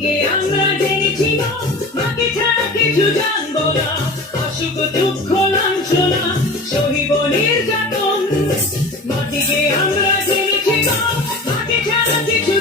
মাটিকে আমরা জেনেছি মাকে ছাড়া কিছু জানবো না, অসুখ দুঃখ লাঞ্ছনা সহিব নির্যাতন। মাটিকে আমরা জেনেছি মাকে ছাড়া কিছু